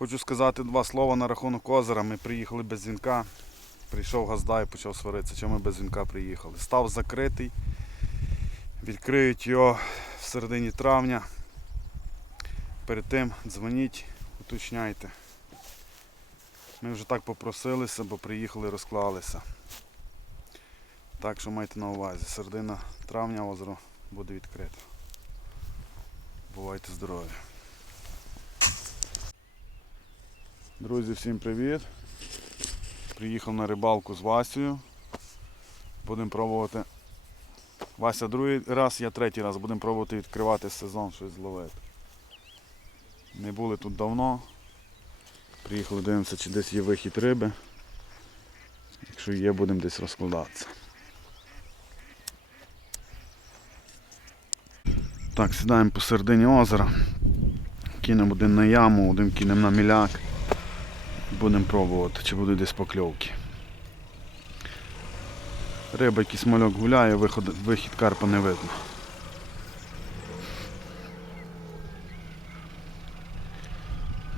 Хочу сказати два слова на рахунок озера. Ми приїхали без дзвінка. Прийшов газда і почав сваритися, чому ми без дзвінка приїхали. Став закритий. Відкриють його в середині травня. Перед тим дзвоніть, уточняйте. Ми вже так попросилися, бо приїхали і розклалися. Так що майте на увазі, середина травня озеро буде відкрите. Бувайте здорові. Друзі, всім привіт. Приїхав на рибалку з Васею. Будемо пробувати. Вася другий раз, я третій раз. Будемо пробувати відкривати сезон, щось зловити. Не були тут давно. Приїхали, дивимося, чи десь є вихід риби. Якщо є, будемо десь розкладатися. Так, сідаємо посередині озера. Кинемо один на яму, один кинемо на міляк. Будемо пробувати, чи будуть десь покльовки. Риба якийсь мальок гуляє, виход, вихід карпа не видно.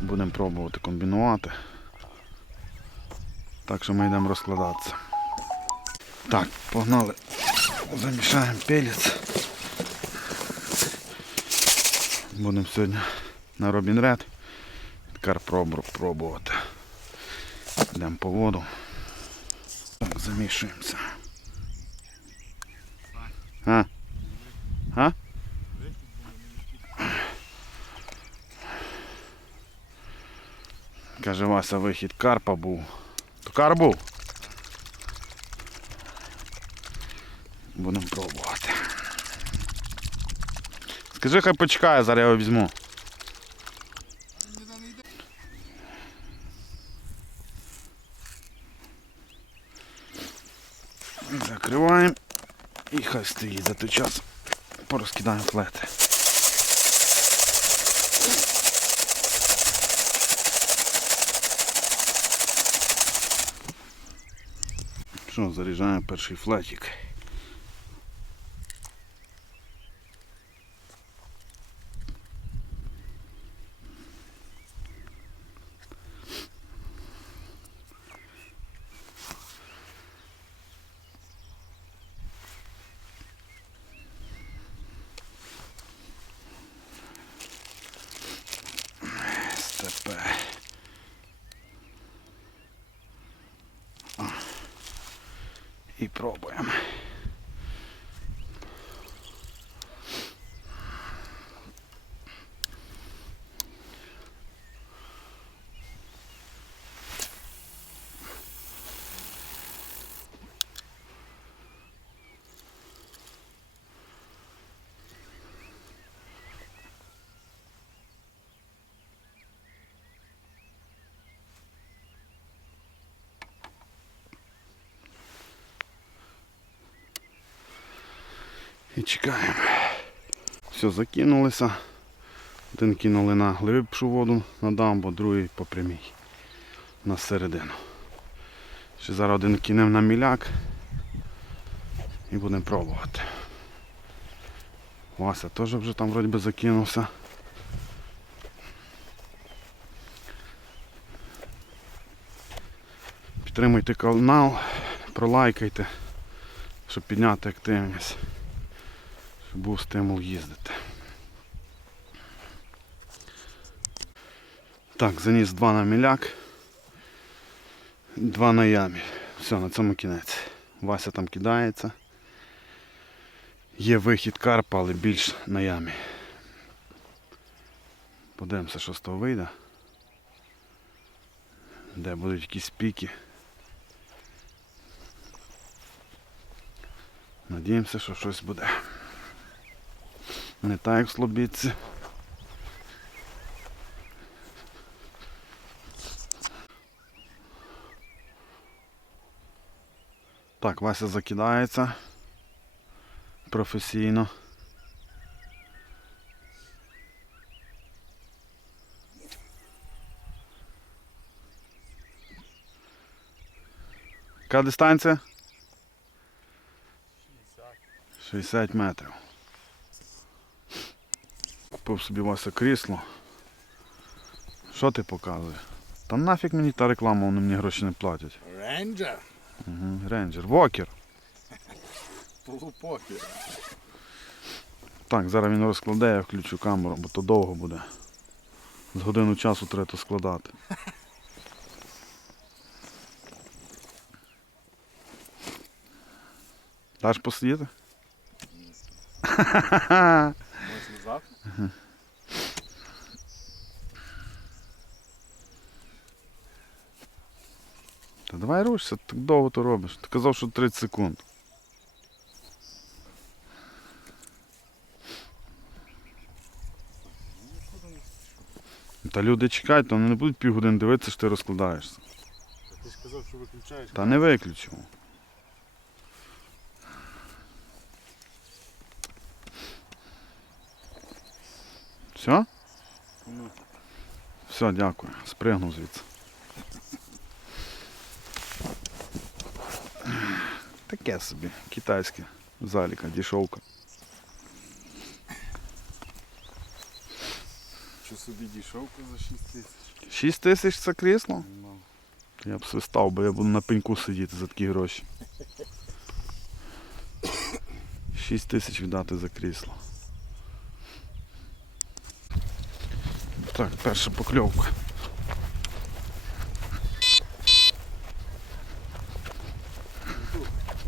Будемо пробувати комбінувати. Так що ми йдемо розкладатися. Так, погнали. Замішаємо пелець. Будемо сьогодні на Робін Ред. Тепер проб- пробувати. Йдемо по воду. Так, замішуємося. А? А? Каже Вася, вихід карпа був. То карп був? Будемо пробувати. Скажи, хай почекає, зараз я його візьму. Закриваємо і хай стоїть за той час. Порозкидаємо плети. Що, заряджаємо перший флетик. 对。І чекаємо. Все, закинулися. Один кинули на глибшу воду на дамбу, другий по прямій. На середину. Ще зараз один кинемо на міляк і будемо пробувати. Вася теж вже там вроді би закинувся. Підтримуйте канал, пролайкайте, щоб підняти активність був стимул їздити. Так, заніс два на міляк, два на ямі. Все, на цьому кінець. Вася там кидається. Є вихід карпа, але більш на ямі. Подивимося, що з того вийде. Де будуть якісь піки. Надіємося, що щось буде. Не так як Слобідці. Так, Вася закидається професійно. Яка дистанція? 60 метрів. Купив собі Вася крісло, Що ти показуєш? Та нафіг мені та реклама, вони мені гроші не платять. Рейнджер. Угу. Рейнджер. Вокер. Полупокер. Так, зараз він розкладе, я включу камеру, бо то довго буде. З годину часу треба то складати. Даш посидіти? Та давай рушся, так довго то робиш. Ти казав, що 30 секунд. Та люди чекають, то вони не будуть півгодини дивитися, що ти розкладаєшся. Ти ж казав, що виключаєш. Та не виключив. Все? Ну. Все, дякую. Спригнув звідси. Таке собі, китайське заліка, дішовка. Що собі дішовку за 6 тисяч? 6 тисяч це крісло? Ну. Я б свистав, бо я буду на пеньку сидіти за такі гроші. 6 тисяч віддати за крісло. Так, перша покльовка.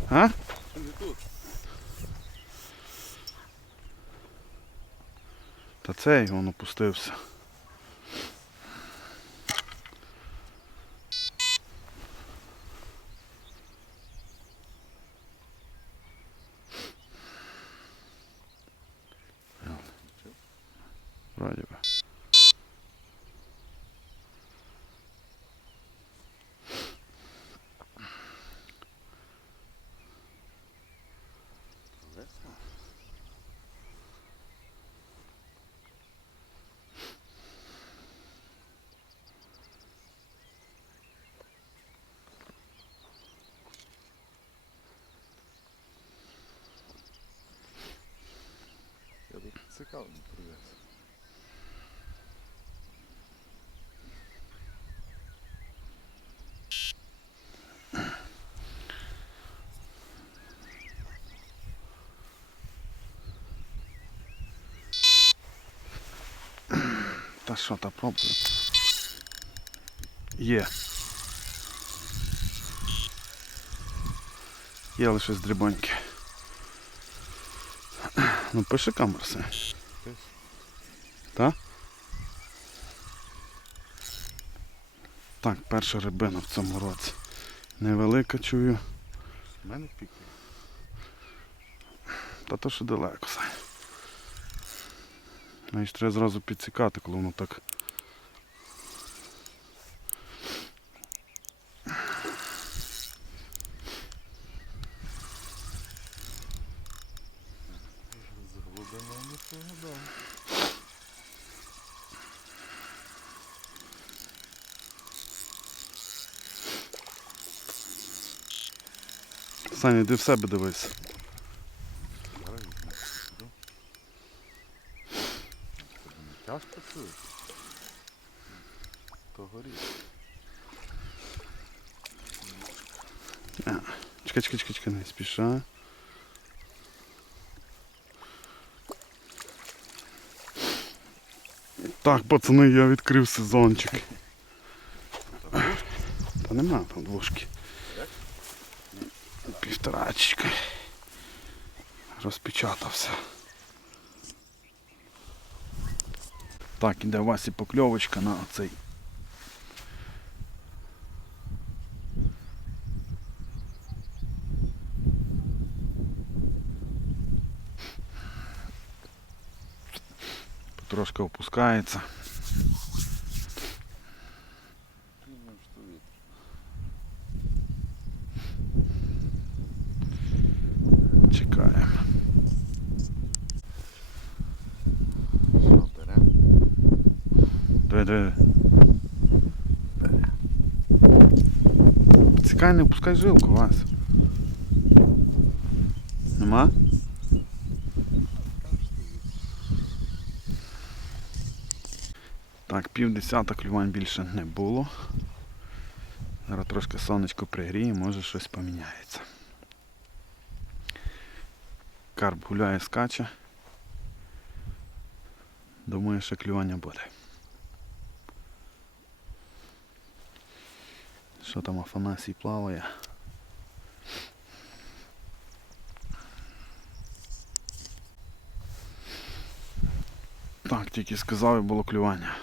А? Та цей він опустився. Вроді би. Я тут цікаво не привез. Та що та пробую. Є. Є лише з. Ну пиши камерси. Так? Так, перша рибина в цьому році. Невелика чую. У мене пікає. Та то що далеко. Знаєш, треба зразу підсікати, коли воно так. З глибиною не погадав. Саня, йди в себе дивись. Тяжко чуєш? То горить. Чекай, чекай, чекай, не спіша. Так, пацани, я відкрив сезончик. Та нема там двушки. Півторачечка. Розпечатався. Так, іде Васі покльовочка на цей. Трошки опускається. Диви. Цікай, не опускай жилку, Вася. Нема? Так, пів десята клювань більше не було. Зараз трошки сонечко пригріє, може щось поміняється. Карп гуляє, скаче. Думаю, що клювання буде. Що там Афанасій плаває? Так, тільки сказав і було клювання.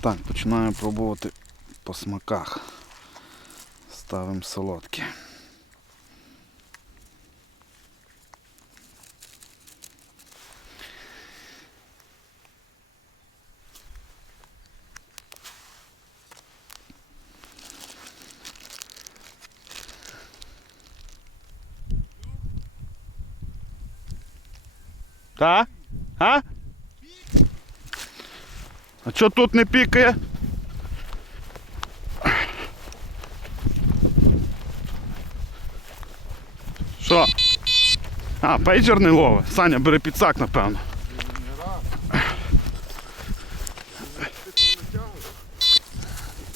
Так, починаю пробувати по смаках. Ставимо солодкі. Та? А? А чо тут не пікає? пейджер не ловить. Саня, бери підсак, напевно.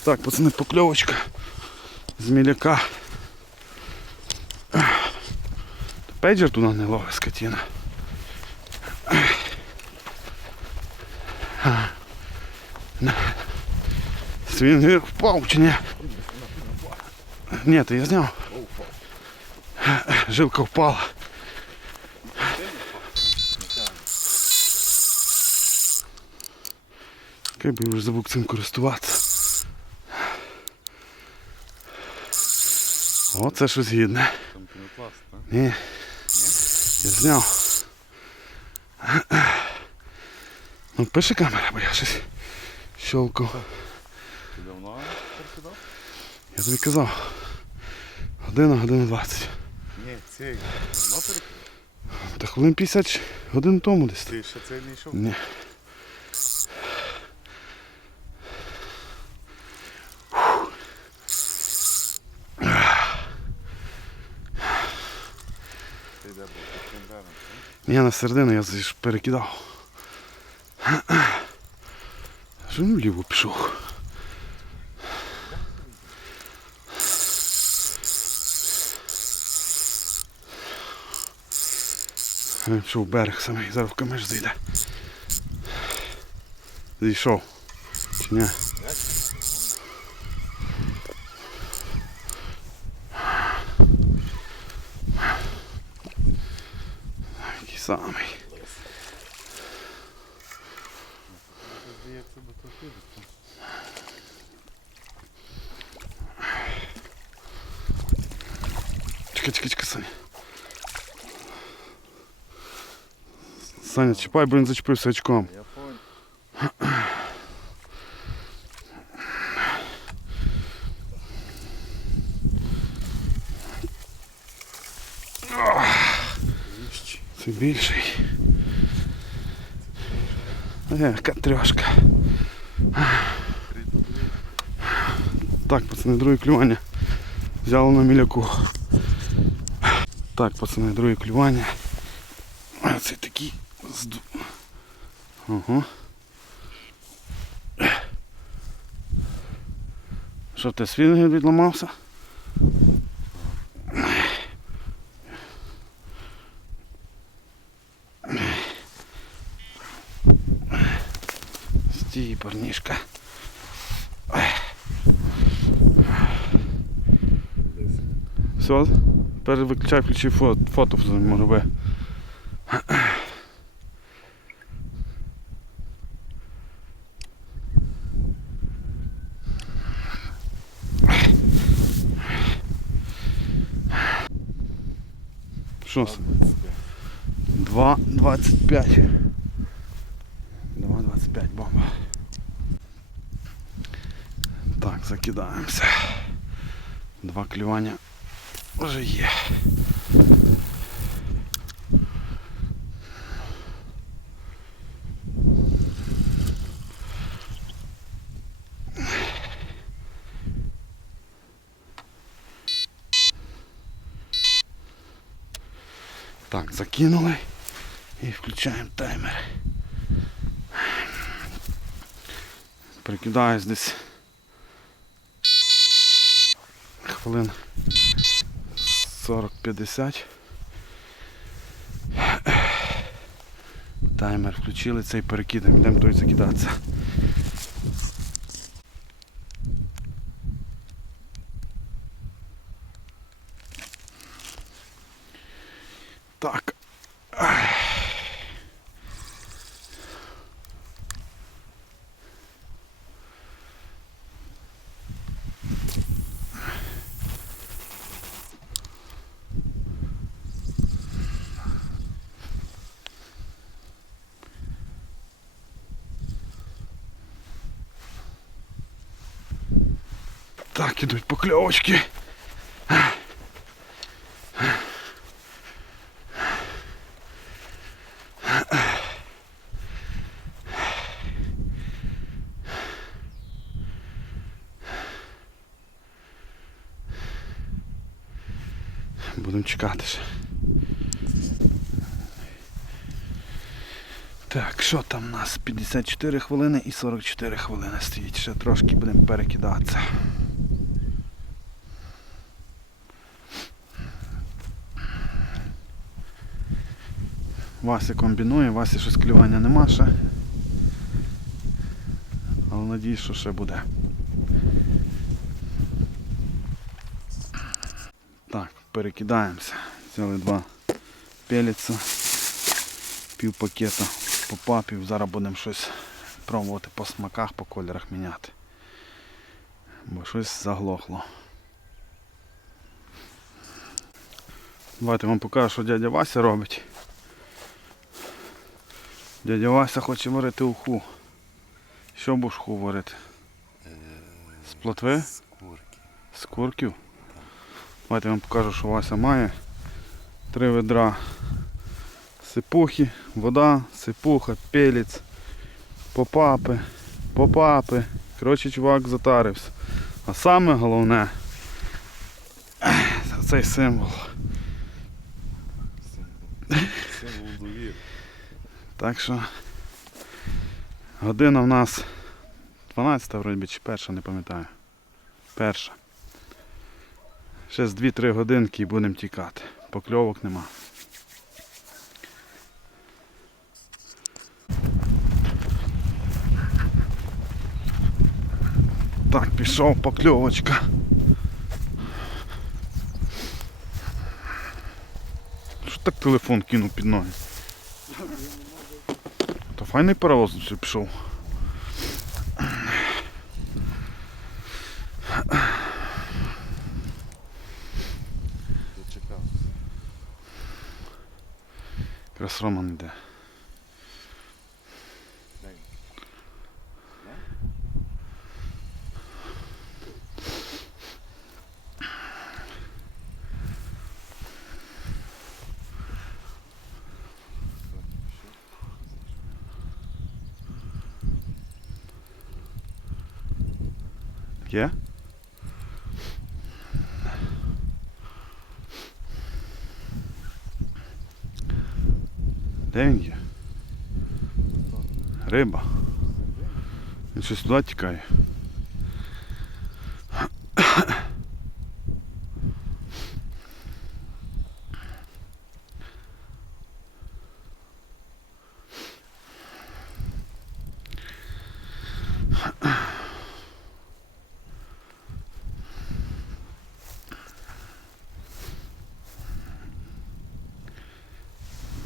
Так, пацани, покльовочка з міляка. Пейджер туди не ловить, скотина. Свінгер впав чи ні? Ні, то я зняв. Жилка впала. Як би вже забув цим користуватися. О, це щось гідне. Там пінопласт, так? Ні. Я зняв. Ну, пише камера, бо я щось щелкав. Ти давно перекидав? Я тобі казав. Година, година 20. Ні, цей давно перекидав. Та хвилин 50 годин тому десь. Ти ще цей не йшов? Ні. Ти де був? Під Кендаром, Я на середину я ж перекидав. Що він вліво пішов? Він пішов берег самий, зараз в камеш зайде. Зійшов. Чи ні? Чекай, чекай, чекай, Саня. Саня, чіпай, бо він зачепився очком. Я понял. Це більший. Е, Яка трьошка. Так, пацани, друге клювання. Взяли на міляку. Так, пацани, друге клювання. Це такий зду... Ага. Що ти свінгер відламався? Стій, парнішка. Все, тепер виключай, включи фото, фото може би. Що? це? 2,25. 2,25 бомба. Так, закидаємося. Два клювання вже є. Так, закинули і включаємо таймер. Прикидаюсь десь хвилин 40-50. Таймер включили цей перекидаємо, йдемо той закидатися. Так. Так, ідуть покльовочки. Будемо чекати ще. Так, що там у нас? 54 хвилини і 44 хвилини стоїть. Ще трошки будемо перекидатися. Вася комбінує, Васі щось клювання нема ще. Але надіюсь, що ще буде. Так, перекидаємося. Взяли два пеліця, пів пакета попапів. Зараз будемо щось пробувати по смаках, по кольорах міняти. Бо щось заглохло. Давайте вам покажу, що дядя Вася робить. Дядя Вася хоче варити уху. Що будеш уху варити? З плотви? Скурки. З курків? Давайте я вам покажу, що Вася має. Три ведра сипухи, вода, сипуха, пелець, попапи, попапи. Коротше, чувак затарився. А саме головне цей символ. Символ довіри. Так що година в нас 12 вроді чи перша, не пам'ятаю. Перша. Ще з 2-3 годинки і будемо тікати. Покльовок нема. Так, пішов покльовочка. Що так телефон кинув під ноги? Файний паровоз пішов. Якраз Роман йде. Є? Де він? Риба. Він щось туди тікає.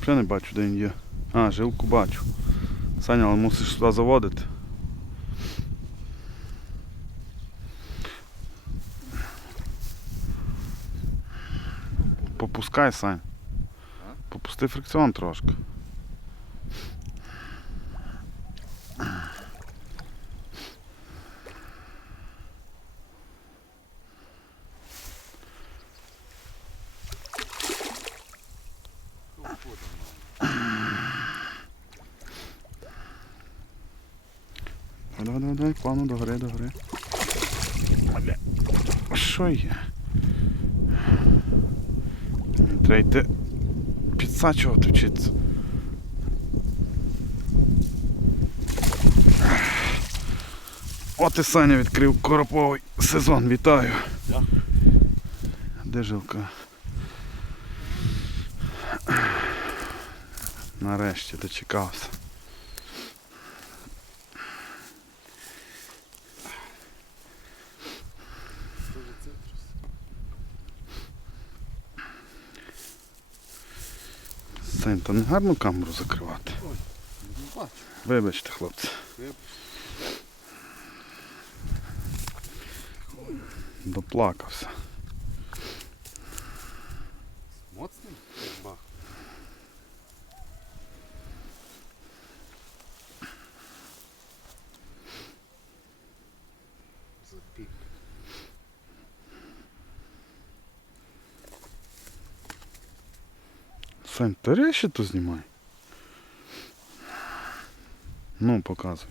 Ще не бачу, де він є. А, жилку бачу. Саня, але мусиш сюди заводити. Попускай, Сань. Попусти фрикціон трошки. Що є? Треба йти під Са вчиться? От і Саня відкрив короповий сезон. Вітаю. Дякую. Де жилка? Нарешті дочекався. Дуже цитрус. Сань, то не гарну камеру закривати. Вибачте, хлопці. Доплакався. Сань, ти речі то знімай. Ну, показуй.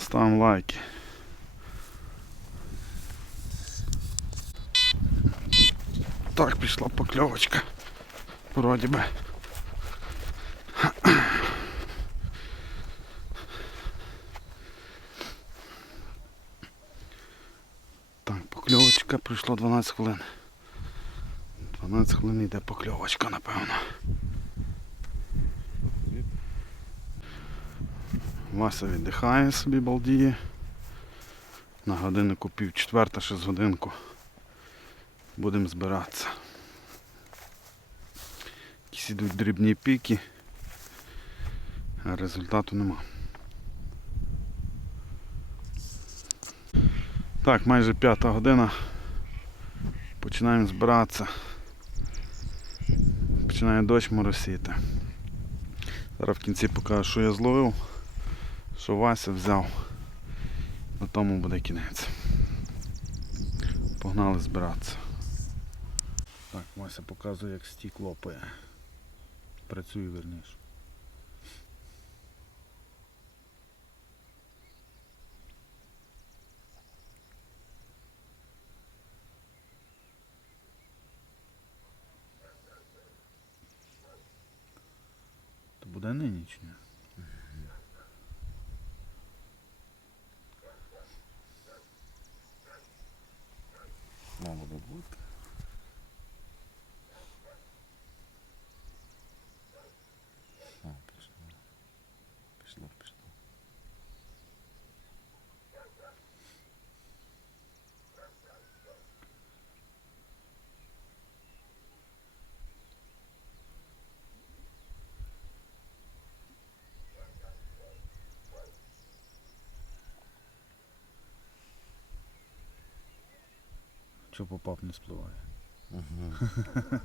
Ставимо лайки. Так, пішла покльовочка. Вроді би. Так, покльовочка пройшло 12 хвилин. 12 хвилин йде покльовочка, напевно. Вася віддихає собі балдіє. На годиннику пів четверта, ще з годинку. Будемо збиратися. Якісь ідуть дрібні піки, а результату нема. Так, майже п'ята година. Починаємо збиратися. Починає дощ моросіти. Зараз в кінці покажу, що я зловив, що Вася взяв. На тому буде кінець. Погнали збиратися. Так, Вася показує, як стік лопає. Працює верніше. То буде нині чи ні? Мало би бути. А, пішло. Пішло, пішло. Що попав не спливає. Угу.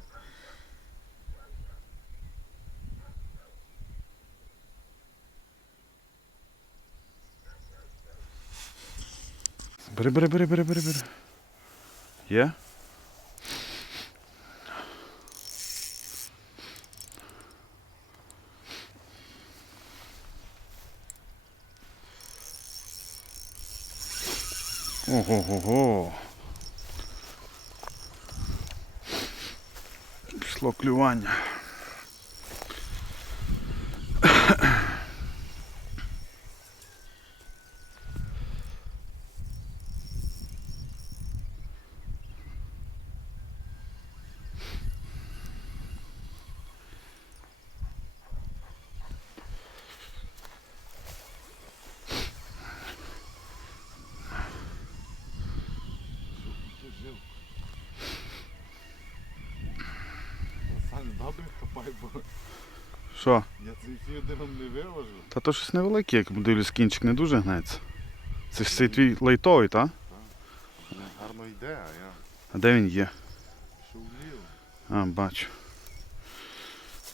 Бери, бери, бери, бери, бери, бери. Є? Ого-го-го. Пішло клювання. Сань, добре хапай, бо Що? я цей фідером не вивожу. Та то щось невелике, як дивлюсь, кінчик не дуже гнеться. Це ж цей твій лайтовий, так? Гарно йде, а я А де він є? А, бачу.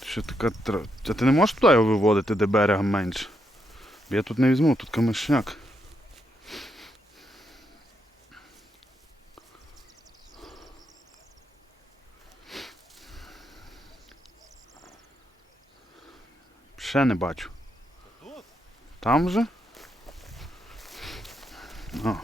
Що така А ти не можеш туди його виводити, де берега менше? Бо я тут не візьму, тут камишняк. Ще не бачу. Там же? О.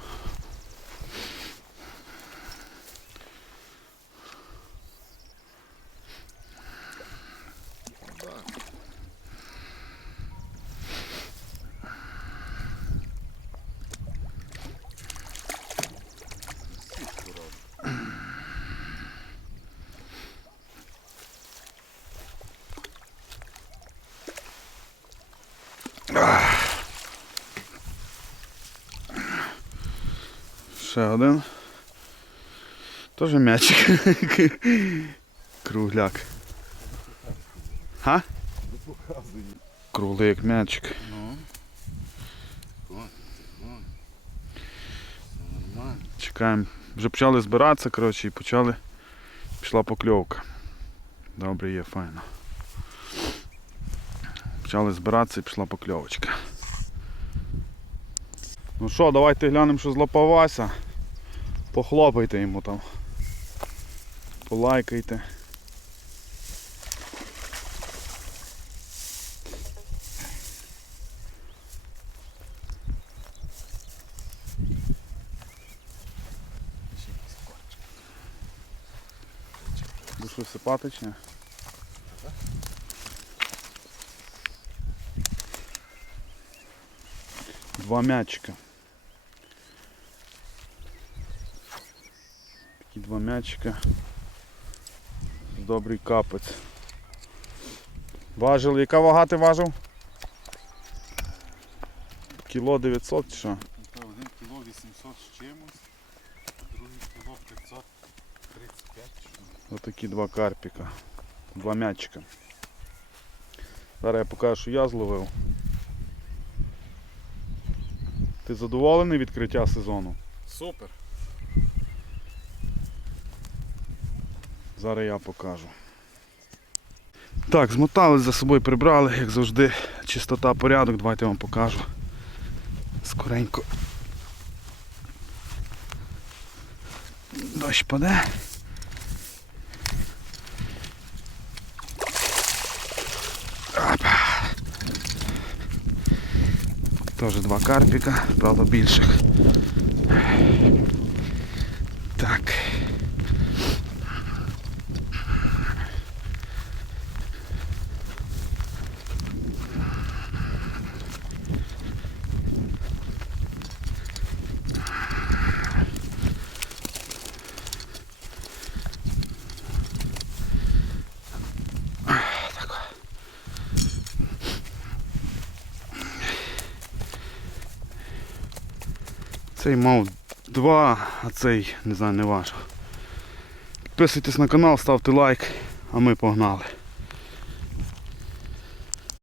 Ще один. Теж м'ячик. Кругляк. Показує. Круглий як м'ячик. Чекаємо. Вже почали збиратися, коротше, і почали. Пішла покльовка. Добре є, файно. Почали збиратися і пішла покльовочка. Ну що, давайте глянемо, що злопав Вася. Похлопайте йому там. Полайкайте. Будеш висипати чи? Два м'ячика. Два м'ячика. Добрий капець. Важили, яка вага ти важив? Кіло 900 чи що? Один кіло 800 з чимось, другий кіло 535 чи що. Отакі два карпіка. Два м'ячика. Зараз я покажу, що я зловив. Ти задоволений відкриття сезону? Супер. Зараз я покажу. Так, змотали за собою прибрали, як завжди, чистота, порядок, давайте я вам покажу. Скоренько. Дощ паде. Теж два карпіка, правда більших. Так. Цей мав два, а цей, не знаю, не важко. Підписуйтесь на канал, ставте лайк, а ми погнали.